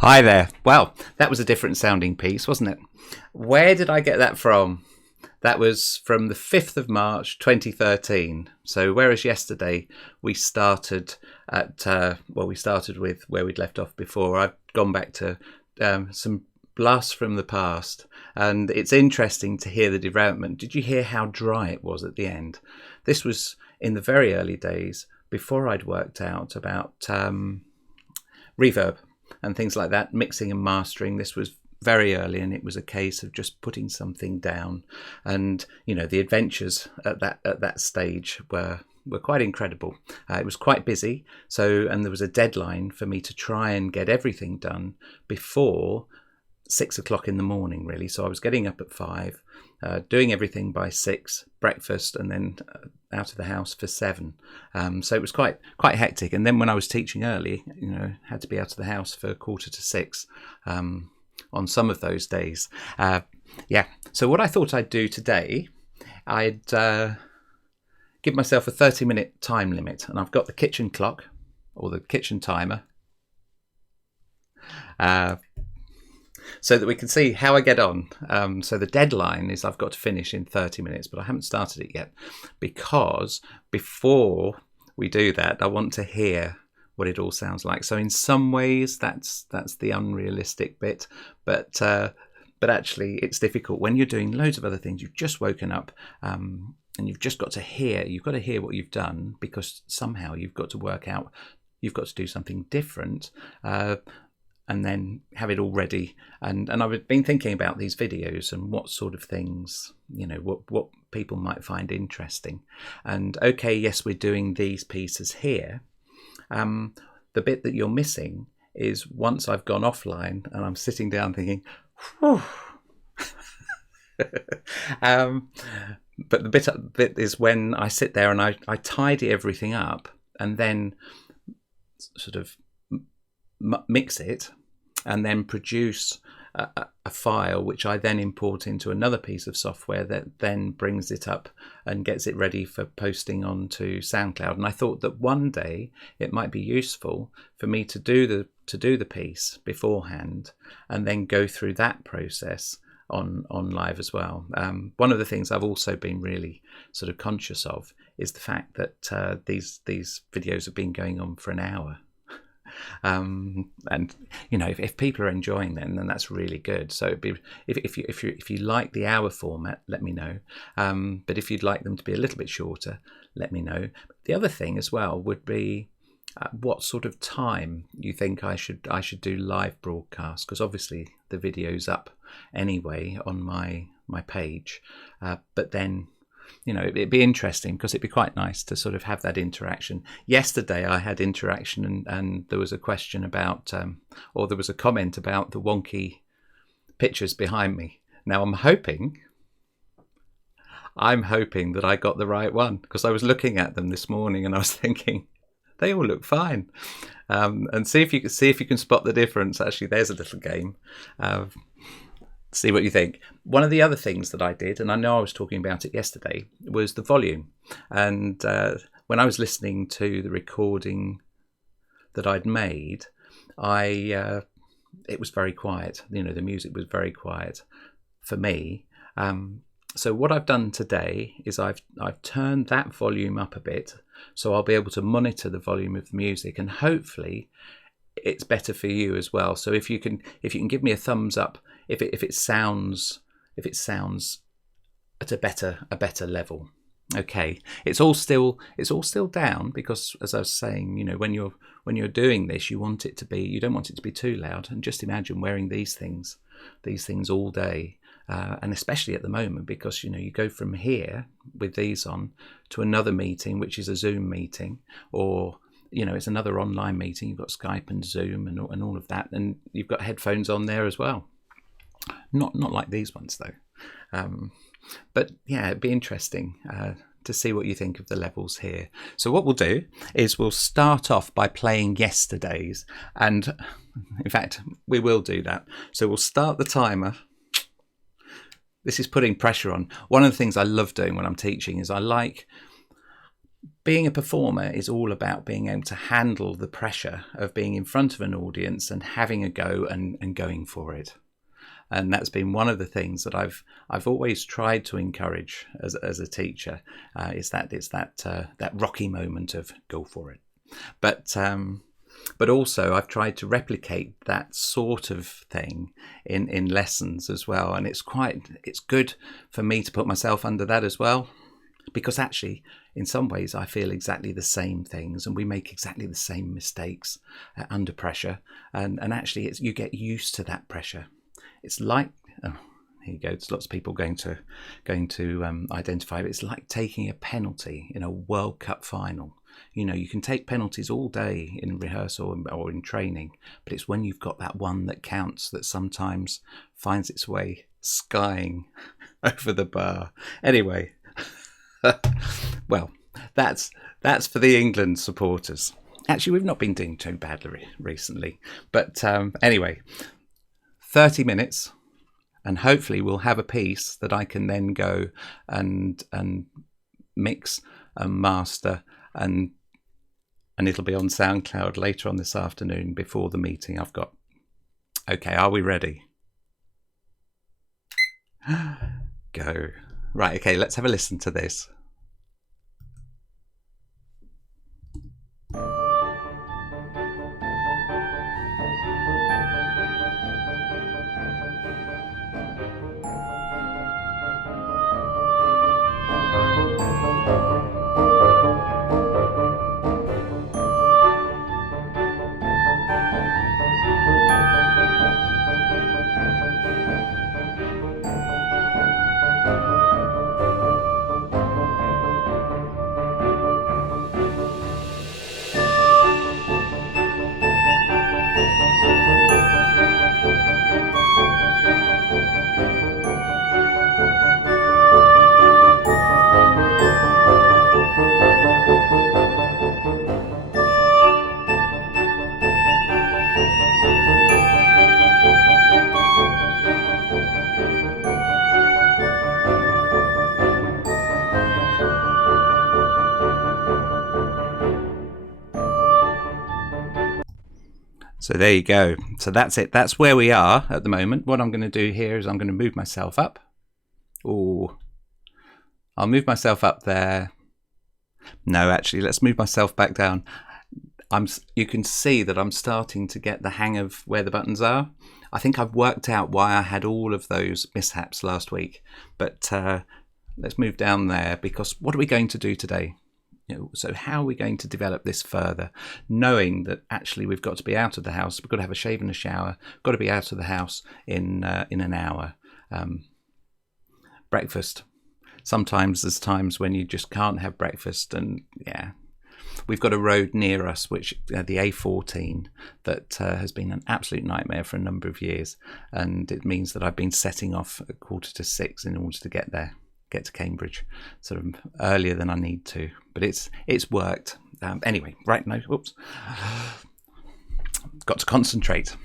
Hi there. Well, that was a different sounding piece, wasn't it? Where did I get that from? That was from the 5th of March 2013. So, whereas yesterday we started we started with where we'd left off before, I've gone back to some blasts from the past. And it's interesting to hear the development. Did you hear how dry it was at the end? This was in the very early days before I'd worked out about reverb and things like that, mixing and mastering. This was very early, and it was a case of just putting something down. And the adventures at that stage were quite incredible. It was quite busy, and there was a deadline for me to try and get everything done before 6 o'clock in the morning, really. So I was getting up at 5, doing everything by 6, breakfast, and then out of the house for 7. So it was quite hectic. And then when I was teaching early, had to be out of the house for 5:45 on some of those days. So what I thought I'd do today, I'd give myself a 30-minute time limit, and I've got the kitchen clock or the kitchen timer. So that we can see how I get on. So the deadline is I've got to finish in 30 minutes, but I haven't started it yet, because before we do that, I want to hear what it all sounds like. So in some ways, that's the unrealistic bit, but actually it's difficult when you're doing loads of other things. You've just woken up, and you've just got to hear. You've got to hear what you've done, because somehow you've got to work out. You've got to do something different. And then have it all ready. And I've been thinking about these videos and what sort of things, what people might find interesting. And okay, yes, we're doing these pieces here. The bit that you're missing is once I've gone offline and I'm sitting down thinking, whew. But the bit is when I sit there and I tidy everything up and then sort of mix it and then produce a file which I then import into another piece of software that then brings it up and gets it ready for posting onto SoundCloud. And I thought that one day it might be useful for me to do the piece beforehand and then go through that process on live as well. One of the things I've also been really sort of conscious of is the fact that these videos have been going on for an hour. And if people are enjoying them, then that's really good. So it'd be, if you like the hour format, let me know. But if you'd like them to be a little bit shorter, let me know. The other thing as well would be what sort of time you think I should do live broadcasts, because obviously the video's up anyway on my page, but then it'd be interesting, because it'd be quite nice to sort of have that interaction. Yesterday I had interaction and there was a question about, or there was a comment about the wonky pictures behind me. Now I'm hoping that I got the right one, because I was looking at them this morning and I was thinking, they all look fine. And see if you can spot the difference. Actually, there's a little game. See what you think. One of the other things that I did, and I know I was talking about it yesterday, was the volume. And when I was listening to the recording that I'd made, it was very quiet. The music was very quiet for me. So what I've done today is I've turned that volume up a bit, so I'll be able to monitor the volume of the music, and hopefully it's better for you as well. So if you can give me a thumbs up if it sounds at a better level. Okay, it's all still down, because as I was saying, when you're doing this, you don't want it to be too loud. And just imagine wearing these things all day, and especially at the moment, because you go from here with these on to another meeting, which is a Zoom meeting, or it's another online meeting. You've got Skype and Zoom and all of that, and you've got headphones on there as well. Not like these ones though. But yeah, it'd be interesting to see what you think of the levels here. So what we'll do is we'll start off by playing yesterday's, and in fact we will do that. So we'll start the timer. This is putting pressure on. One of the things I love doing when I'm teaching is I like being a performer is all about being able to handle the pressure of being in front of an audience and having a go and going for it. And that's been one of the things that I've always tried to encourage as a teacher, is that rocky moment of go for it. But also I've tried to replicate that sort of thing in lessons as well. And it's good for me to put myself under that as well, because actually in some ways I feel exactly the same things and we make exactly the same mistakes under pressure. And actually you get used to that pressure. It's like, here you go, there's lots of people going to identify, but it's like taking a penalty in a World Cup final. You can take penalties all day in rehearsal or in training, but it's when you've got that one that counts that sometimes finds its way skying over the bar. Anyway, well, that's for the England supporters. Actually, we've not been doing too badly recently, but anyway, 30 minutes, and hopefully we'll have a piece that I can then go and mix and master, and it'll be on SoundCloud later on this afternoon before the meeting I've got. Okay, are we ready? Go. Right, okay, let's have a listen to this. So there you go. So that's it. That's where we are at the moment. What I'm going to do here is I'm going to move myself up. Oh, I'll move myself up there. No, actually, let's move myself back down. You can see that I'm starting to get the hang of where the buttons are. I think I've worked out why I had all of those mishaps last week. But let's move down there, because what are we going to do today? So how are we going to develop this further, knowing that actually we've got to be out of the house, we've got to have a shave and a shower, got to be out of the house in an hour. Breakfast. Sometimes there's times when you just can't have breakfast, and yeah, we've got a road near us, which the A14, that has been an absolute nightmare for a number of years, and it means that I've been setting off at 5:45 in order to get to Cambridge sort of earlier than I need to, but it's worked. Anyway, right, no, whoops. Got to concentrate.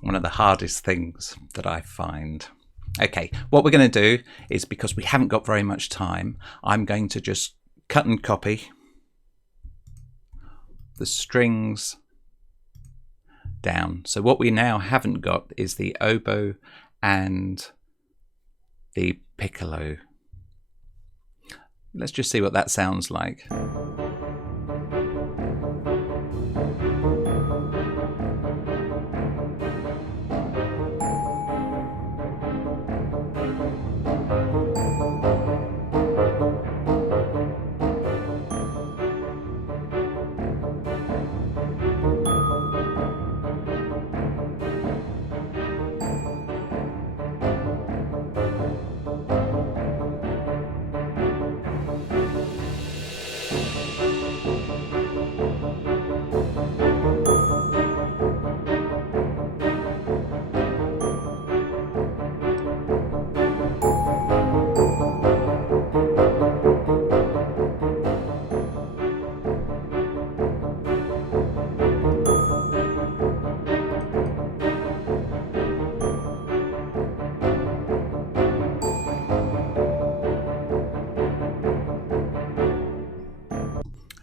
One of the hardest things that I find. Okay, what we're going to do is, because we haven't got very much time, I'm going to just cut and copy the strings down. So what we now haven't got is the oboe and the piccolo. Let's just see what that sounds like.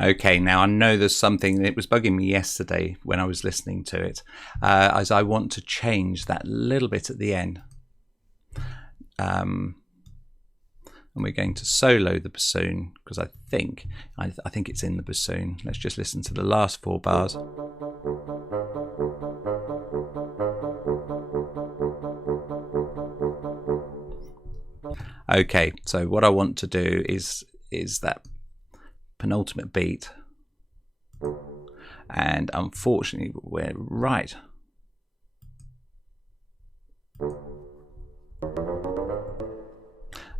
Okay, now I know there's something that was bugging me yesterday when I was listening to it, as I want to change that little bit at the end. And we're going to solo the bassoon because I think it's in the bassoon. Let's just listen to the last 4 bars. Okay, so what I want to do is that penultimate beat, and unfortunately we're right.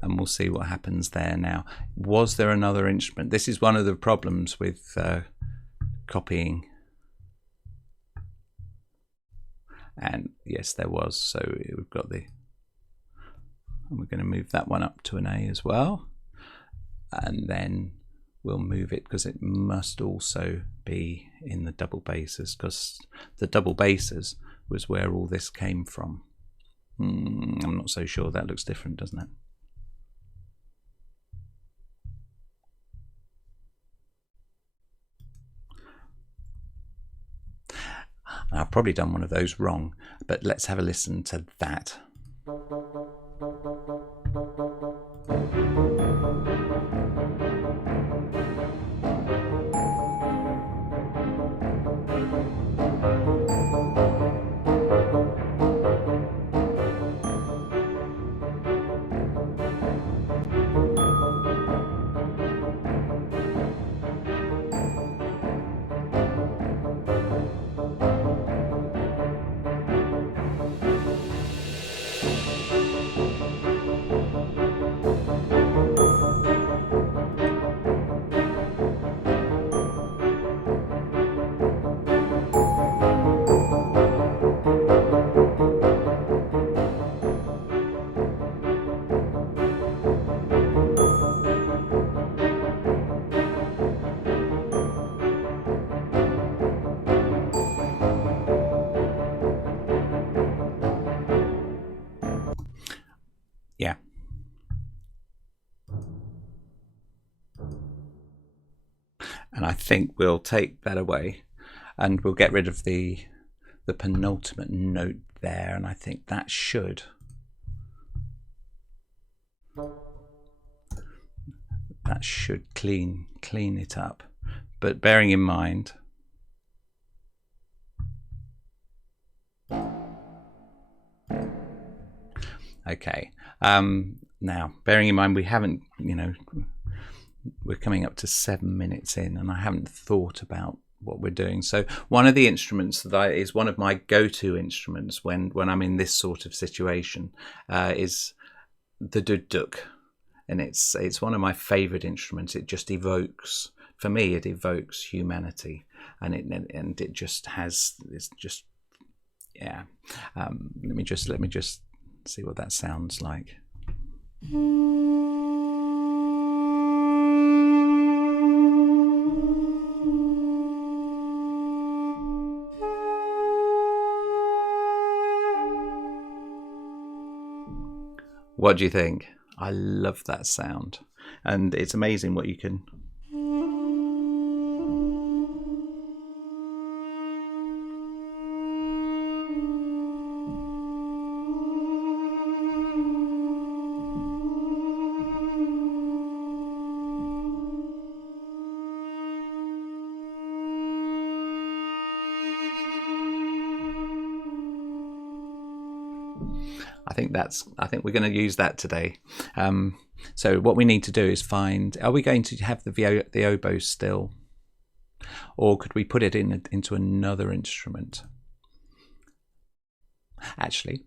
And we'll see what happens there now. Was there another instrument? This is one of the problems with copying. And yes, there was. So we've got and we're going to move that one up to an A as well. And then we'll move it because it must also be in the double basses, because the double basses was where all this came from. I'm not so sure. That looks different, doesn't it? I've probably done one of those wrong, but let's have a listen to that. Yeah. And I think we'll take that away and we'll get rid of the penultimate note there, and I think that should clean it up. But bearing in mind okay, now bearing in mind we haven't, we're coming up to 7 minutes in and I haven't thought about what we're doing. So one of the instruments that is one of my go-to instruments when I'm in this sort of situation is the duduk, and it's one of my favorite instruments. It just evokes, for me, it evokes humanity, and it just has this just yeah. Let me just see what that sounds like. What do you think? I love that sound, and it's amazing what you can. I think we're going to use that today. So what we need to do is find, are we going to have the oboe still, or could we put it into another instrument? Actually,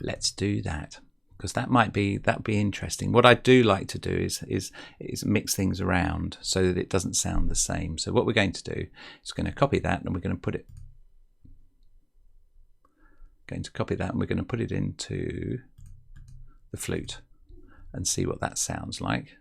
let's do that, because that'd be interesting. What I do like to do is mix things around so that it doesn't sound the same. So what we're going to do is going to copy that, and we're going to put it into the flute and see what that sounds like.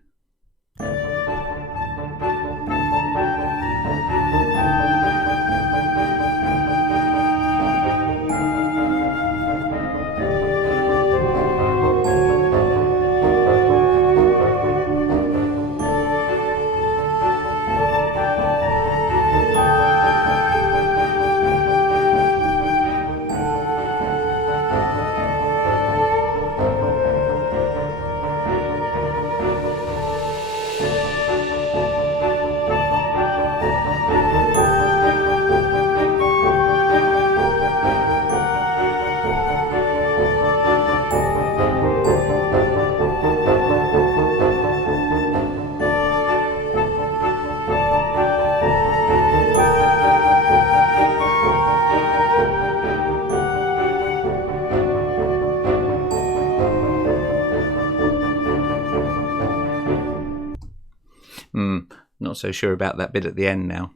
Not so sure about that bit at the end now.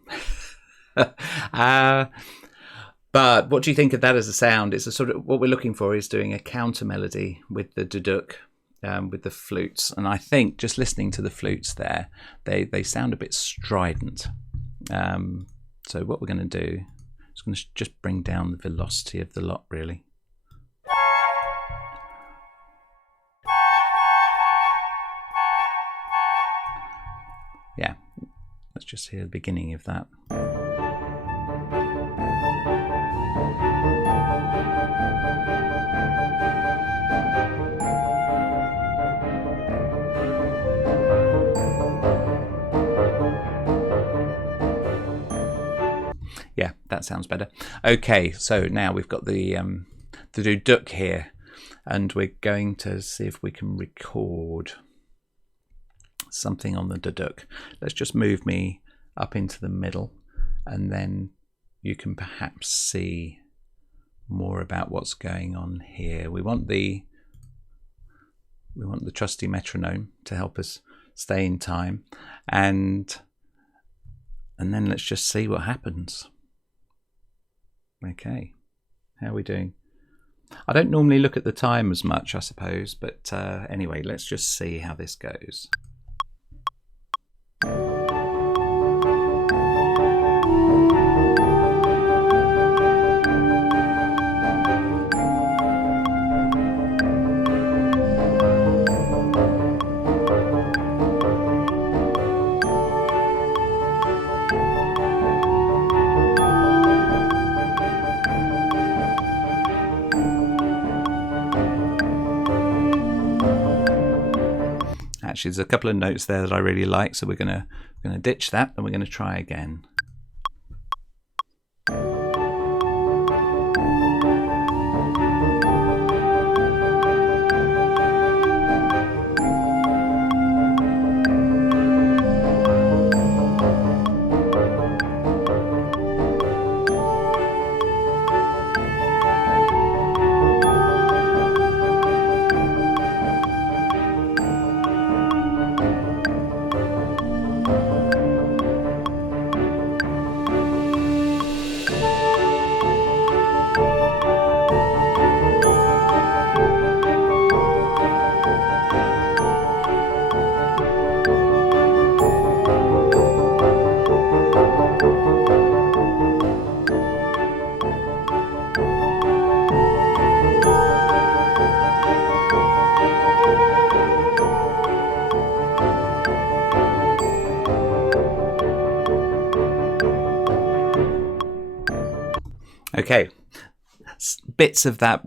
But what do you think of that as a sound? It's a sort of, what we're looking for is doing a counter melody with the duduk, with the flutes. And I think just listening to the flutes there, they sound a bit strident. So what we're going to do is going to just bring down the velocity of the lot, really. Yeah, let's just hear the beginning of that. Yeah, that sounds better. Okay, so now we've got the duduk here, and we're going to see if we can record something on the duduk. Let's just move me up into the middle, and then you can perhaps see more about what's going on here. We want the trusty metronome to help us stay in time, and then let's just see what happens. Okay, how are we doing? I don't normally look at the time as much, I suppose, but anyway, let's just see how this goes. Actually, there's a couple of notes there that I really like, so we're gonna ditch that and we're gonna try again. Okay, bits of that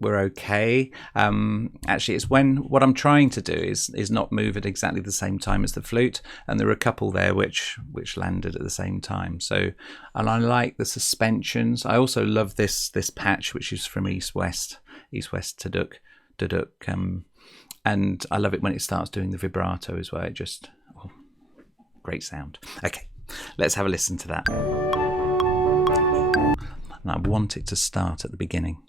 were okay. Actually, it's when what I'm trying to do is not move at exactly the same time as the flute, and there were a couple there which landed at the same time. So, and I like the suspensions. I also love this patch, which is from East West Duduk, and I love it when it starts doing the vibrato as well. It just great sound. Okay, let's have a listen to that. And I want it to start at the beginning.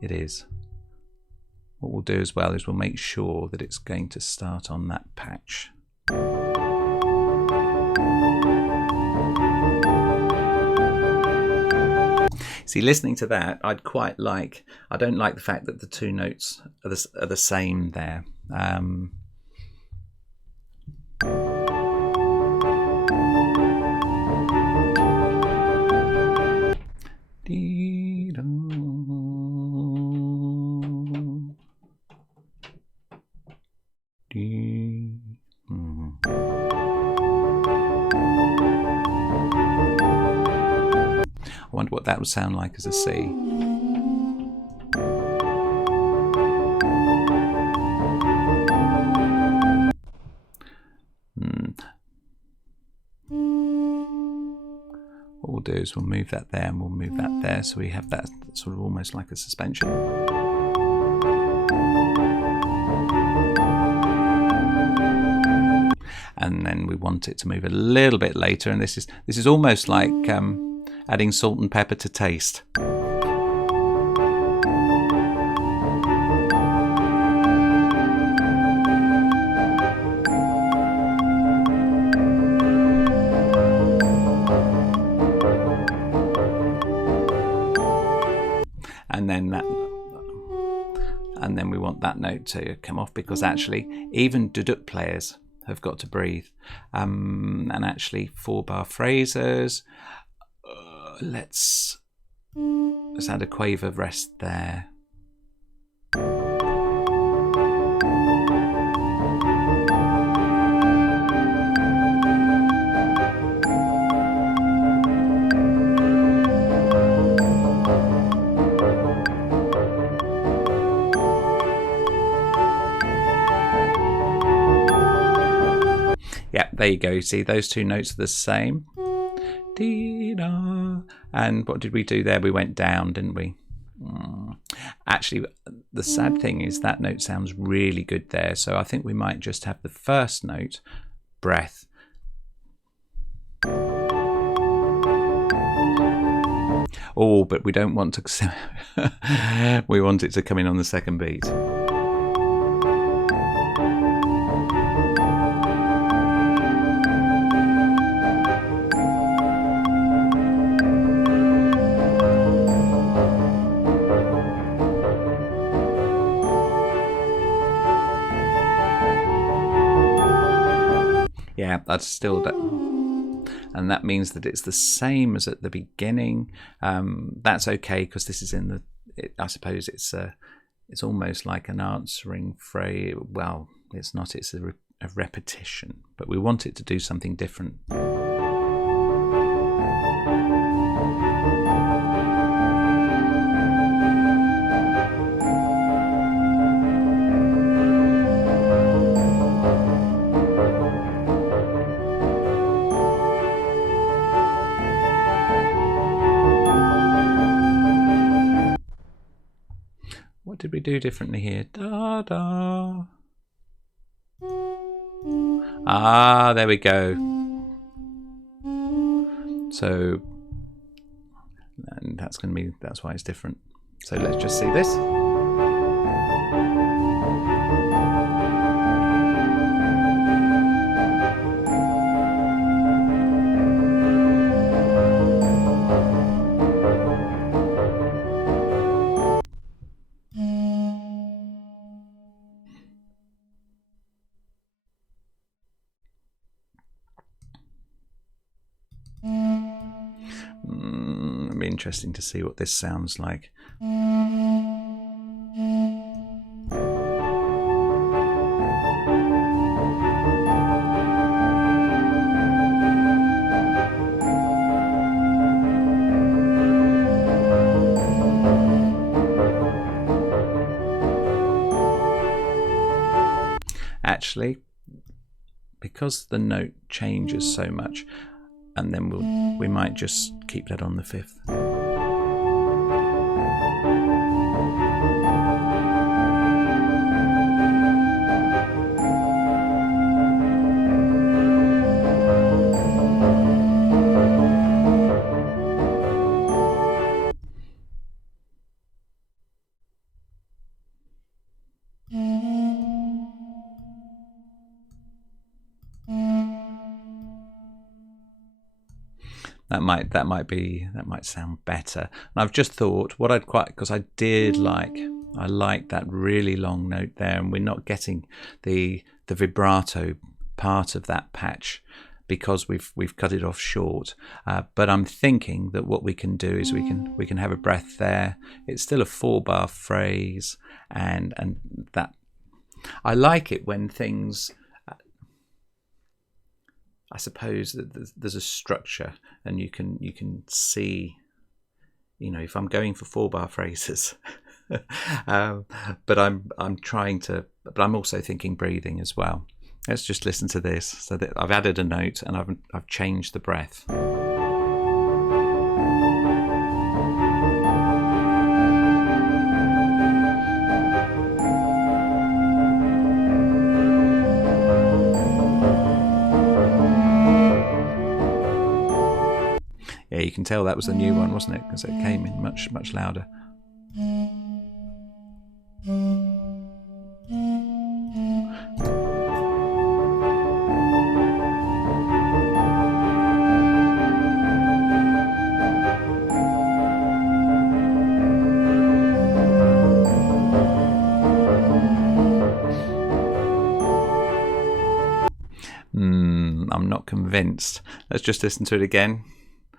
It is. What we'll do as well is we'll make sure that it's going to start on that patch. See, listening to that, I don't like the fact that the two notes are the same there. I wonder what that would sound like as a C. What we'll do is we'll move that there and we'll move that there, so we have that sort of almost like a suspension. And then we want it to move a little bit later, and this is almost like adding salt and pepper to taste. and then we want that note to come off, because actually even duduk players have got to breathe. And actually 4-bar phrases, let's add a quaver rest there. Yeah, there you go. See, those two notes are the same. Dee-da. And what did we do there? We went down, didn't we? Actually, the sad thing is that note sounds really good there. So I think we might just have the first note, breath. Oh, but we don't want to. We want it to come in on the second beat. Yeah, that's still that, and that means that it's the same as at the beginning. That's okay, because this is in the. I suppose it's almost like an answering phrase. Well, it's not. It's a repetition, but we want it to do something different. What did we do differently here? Da da. Ah, there we go. So, and that's why it's different. So let's just see this. It'll be interesting to see what this sounds like. Actually, because the note changes so much, and then we might just keep that on the fifth. That might sound better. And I've just thought what I'd because I like that really long note there, and we're not getting the vibrato part of that patch because we've cut it off short. But I'm thinking that what we can do is we can have a breath there. It's still a 4-bar phrase, and that I like it when things. I suppose that there's a structure, and you can see, if I'm going for 4-bar phrases, but I'm trying to, but I'm also thinking breathing as well. Let's just listen to this. So that I've added a note and I've changed the breath. Yeah, you can tell that was the new one, wasn't it? Because it came in much louder. convinced. Let's just listen to it again.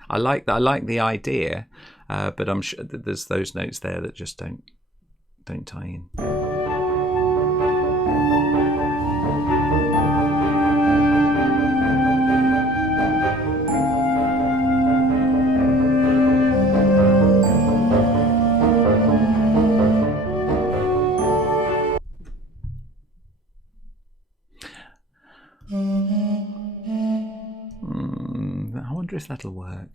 I like the idea, but I'm sure that there's those notes there that just don't tie in. I wonder if that'll work.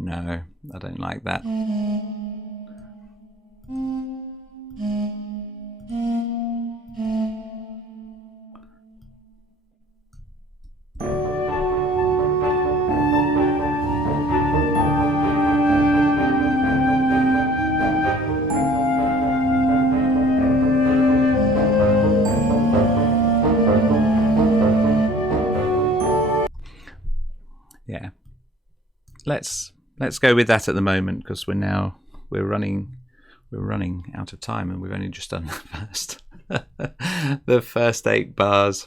No, I don't like that. Yeah, let's go with that at the moment, because we're running out of time, and we've only just done the first 8 bars.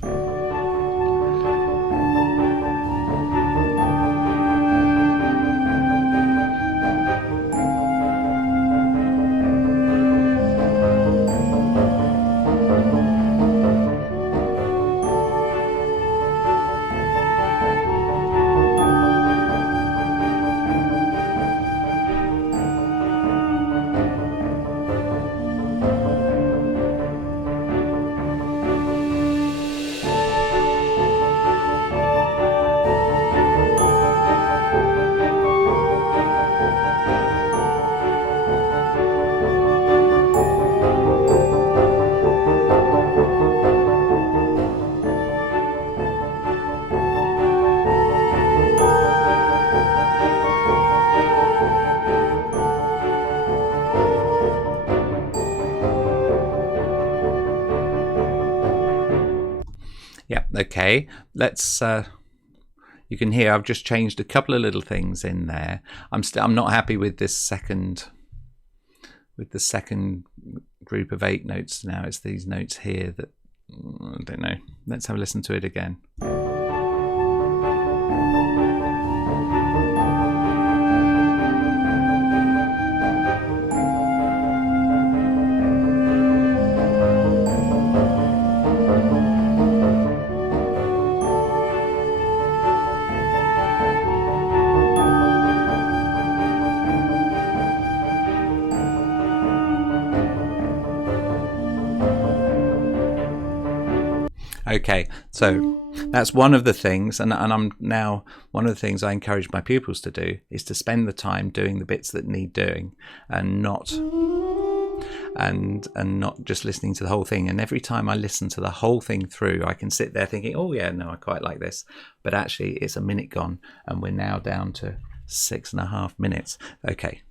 Yeah, okay. Let's you can hear I've just changed a couple of little things in there. I'm not happy with this second group of 8 notes now. It's these notes here that I don't know. Let's have a listen to it again. Okay, so that's one of the things, and I'm now, one of the things I encourage my pupils to do is to spend the time doing the bits that need doing, and not just listening to the whole thing. And every time I listen to the whole thing through, I can sit there thinking, oh yeah, no, I quite like this, but actually it's a minute gone, and we're now down to 6.5 minutes. Okay.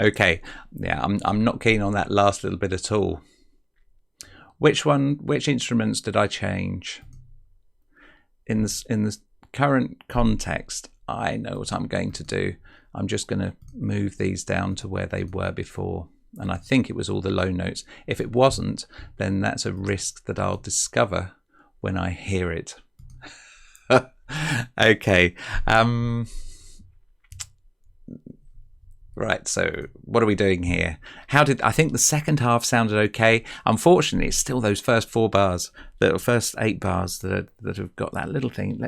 Okay, yeah, I'm not keen on that last little bit at all. Which instruments did I change? In the current context, I know what I'm going to do. I'm just going to move these down to where they were before. And I think it was all the low notes. If it wasn't, then that's a risk that I'll discover when I hear it. Okay. Right, so what are we doing here? I think the second half sounded okay. Unfortunately, it's still those first 4 bars, the first 8 bars that have got that little thing.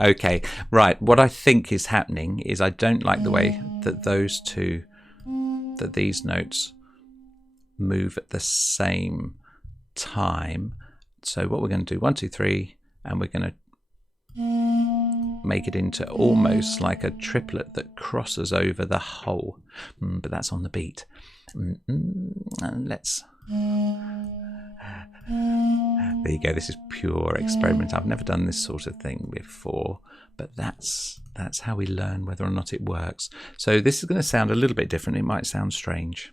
Okay, right. What I think is happening is I don't like the way that these notes move at the same time. So what we're going to do, 1, 2, 3, and we're going to make it into almost like a triplet that crosses over the whole. But that's on the beat. And let's... There you go. This is pure experiment. I've never done this sort of thing before, but that's how we learn whether or not it works. So this is going to sound a little bit different. It might sound strange.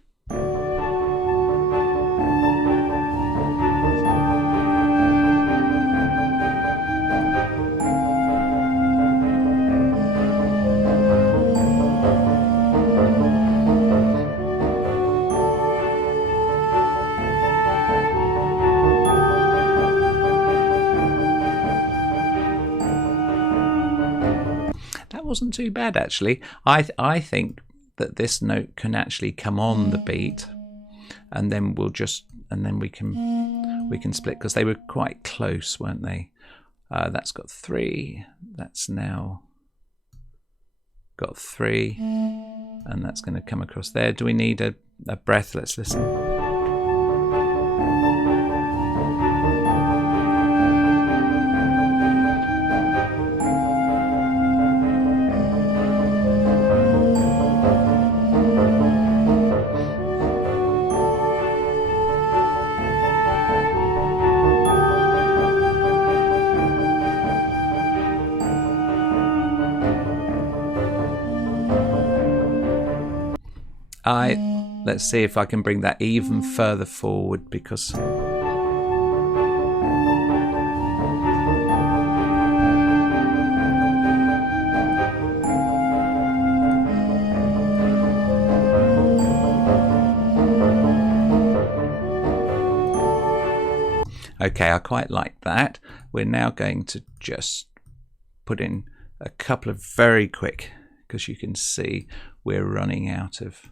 Wasn't too bad, actually. I think that this note can actually come on the beat, and then we can split, because they were quite close, weren't they? That's got 3. That's now got 3, and that's going to come across there. Do we need a breath? Let's listen. Let's see if I can bring that even further forward, because okay, I quite like that. We're now going to just put in a couple of very quick, because you can see we're running out of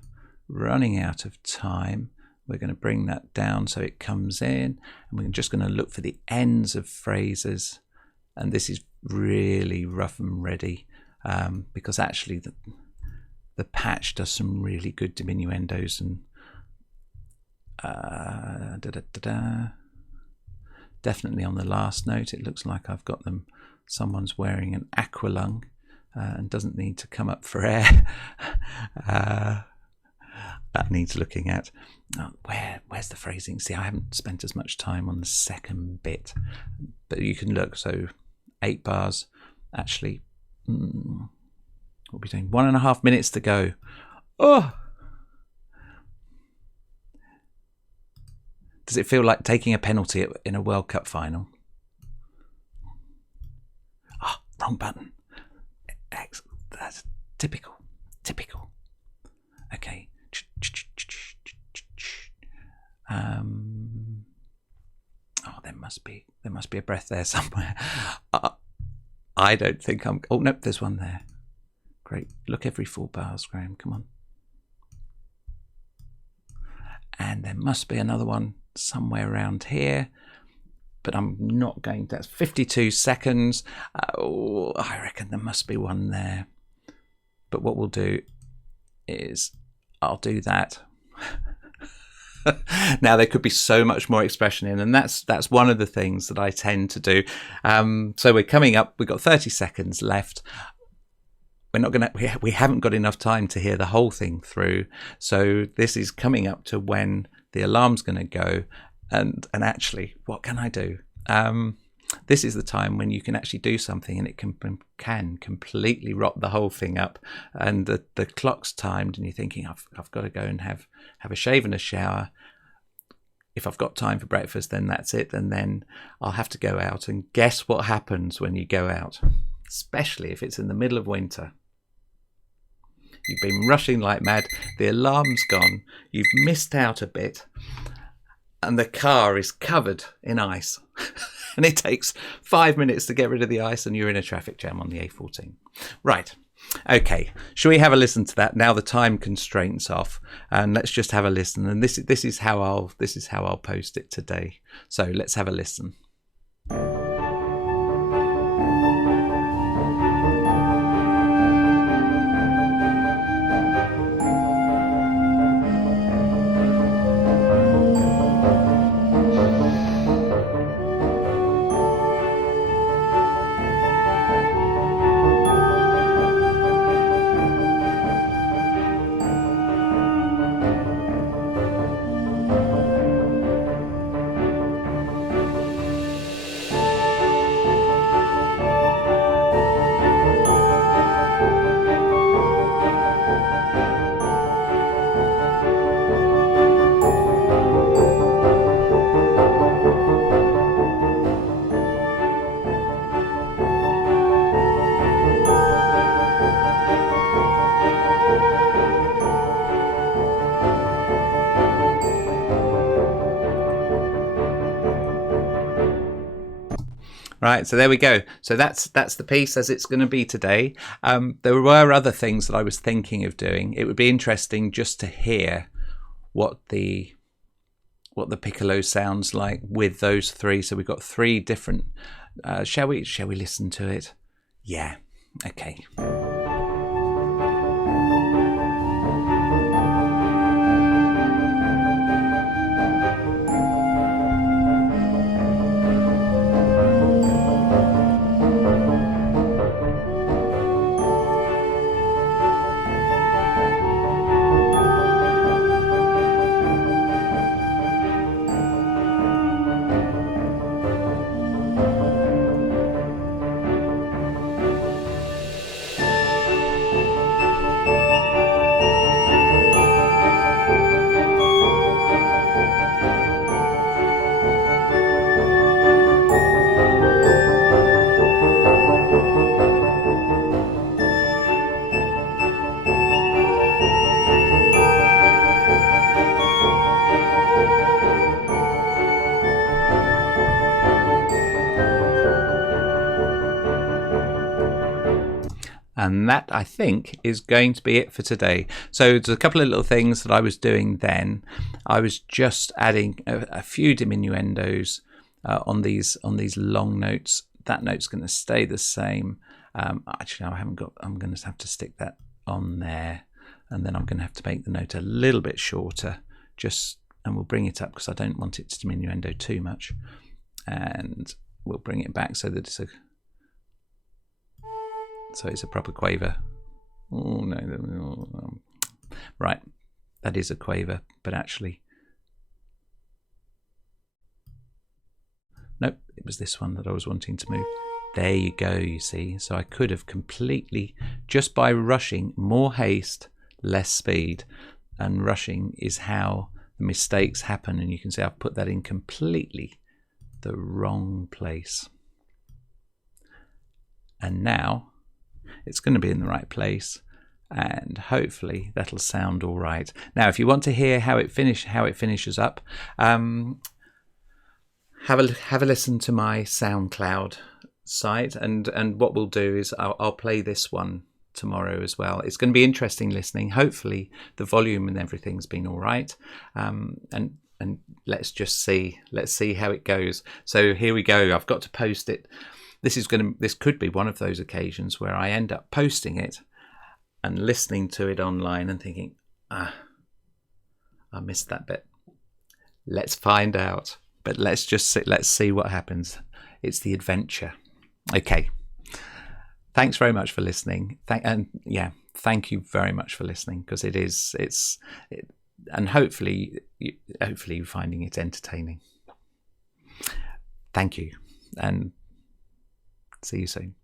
time. We're going to bring that down so it comes in, and we're just going to look for the ends of phrases. And this is really rough and ready, because actually the patch does some really good diminuendos, and definitely on the last note it looks like I've got them. Someone's wearing an aqualung and doesn't need to come up for air. That needs looking at. Where's the phrasing? See, I haven't spent as much time on the second bit, but you can look. So 8 bars, actually. What are we doing? 1.5 minutes to go. Oh, does it feel like taking a penalty in a World Cup final? Wrong button. That's typical. Okay. There must be a breath there somewhere. I don't think I'm. Oh nope, there's one there. Great. Look every 4 bars, Graham. Come on. And there must be another one somewhere around here, but I'm not going to. That's 52 seconds. I reckon there must be one there. But what we'll do is I'll do that. Now there could be so much more expression in, and that's one of the things that I tend to do. So we're coming up. We've got 30 seconds left. We're not gonna. We haven't got enough time to hear the whole thing through. So this is coming up to when the alarm's going to go, and actually, what can I do? This is the time when you can actually do something, and it can completely rock the whole thing up. And the clock's timed, and you're thinking, I've got to go and have a shave and a shower. If I've got time for breakfast, then that's it. And then I'll have to go out. And guess what happens when you go out? Especially if it's in the middle of winter. You've been rushing like mad. The alarm's gone. You've missed out a bit. And the car is covered in ice. And it takes 5 minutes to get rid of the ice, and you're in a traffic jam on the A14. Right. Okay. Shall we have a listen to that? Now the time constraint's off, and let's just have a listen. And this is how I'll post it today. So let's have a listen. Right, so there we go. So that's the piece as it's going to be today. There were other things that I was thinking of doing. It would be interesting just to hear what the piccolo sounds like with those three. So we've got three different. Shall we listen to it? Yeah. Okay. And that, I think, is going to be it for today. So there's a couple of little things that I was doing then. I was just adding a few diminuendos on these long notes. That note's going to stay the same. Actually, I'm going to have to stick that on there, and then I'm going to have to make the note a little bit shorter, and we'll bring it up because I don't want it to diminuendo too much, and we'll bring it back so that it's a proper quaver. Oh no, right, that is a quaver, but actually, nope, it was this one that I was wanting to move. There you go, you see. So I could have completely, just by rushing, more haste, less speed, and rushing is how the mistakes happen. And you can see I've put that in completely the wrong place. And now it's going to be in the right place, and hopefully that'll sound all right. Now, if you want to hear how it finishes up, have a listen to my SoundCloud site, and what we'll do is I'll play this one tomorrow as well. It's going to be interesting listening. Hopefully the volume and everything's been all right, and let's see how it goes. So here we go. I've got to post it. This could be one of those occasions where I end up posting it and listening to it online and thinking, I missed that bit. Let's find out. But let's see what happens. It's the adventure. Okay. Thanks very much for listening. Thank you very much for listening, because and hopefully you're finding it entertaining. Thank you, and see you soon.